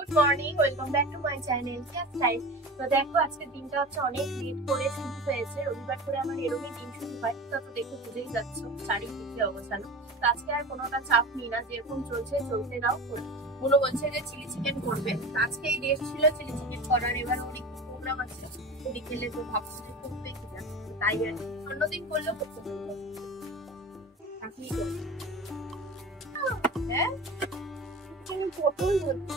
Good morning, welcome back to my channel just life. তো দেখো আজকে দিনটা হচ্ছে অনেক লেট করে শুরু হয়েছে। রবিবার করে আমার এরকমই দিন শুরু হয়, তা তো দেখে বুঝেই যাচ্ছ চারিদিকে অবস্থান। তো আজকে আর কোনোটা চাপ নিই না, যেরকম চলছে চলতে দাও। মনে বলছে যে চিলি চিকেন করবে, আজকে এই ডেট ছিল চিলি চিকেন করার। এবার অনেক প্রোগ্রাম আছে বিকেলে, তো ভাবছি যে করবে কিনা, তাই আর অন্যদিন করলেও করতে পারবো। আপনি হ্যাঁ পটল বলছি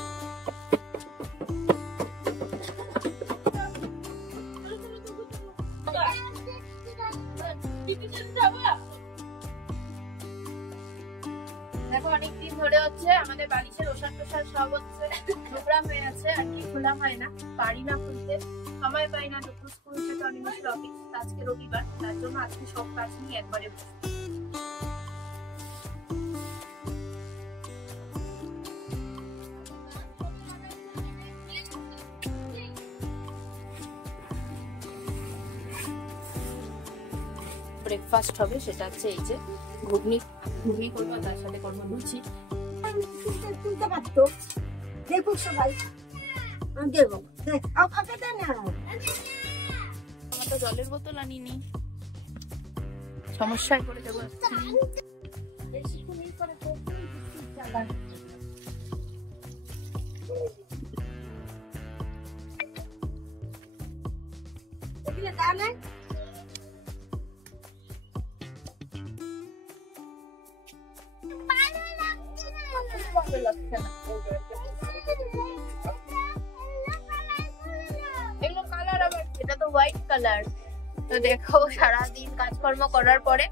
দেখো, অনেকদিন ধরে হচ্ছে আমাদের বালিশের ওষার টোষার সব হচ্ছে নোংরা হয়ে আছে, আর কি খোলা হয় না, পারি না খুলতে, সময় পাই না। দুপুর স্কুল থেকে অনিমেষের অফিস, আজকে রবিবার, তার জন্য আজকে সব কাজ নিয়ে একবারে ব্রেকফাস্ট হবে। সেটা হচ্ছে এই যে ঘুগনি করবো, তার সাথে করবো লুচি। তুলতে পারতো, দেখুক সবাই দেবো। আমার তো জলের বোতল আনিনি, সমস্যায় করে দেবো। এটা তো হোয়াইট কালার। তো দেখো সারাদিন কাজকর্ম করার পরে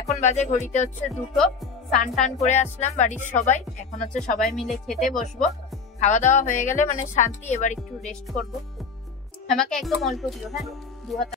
এখন বাজে ঘড়িতে হচ্ছে 2টো। স্নান টান করে আসলাম বাড়ির সবাই, এখন হচ্ছে সবাই মিলে খেতে বসবো। খাওয়া দাওয়া হয়ে গেলে মানে শান্তি, এবার একটু রেস্ট করব। আমাকে একদম অল্প দিও, হ্যাঁ, 2 হাত।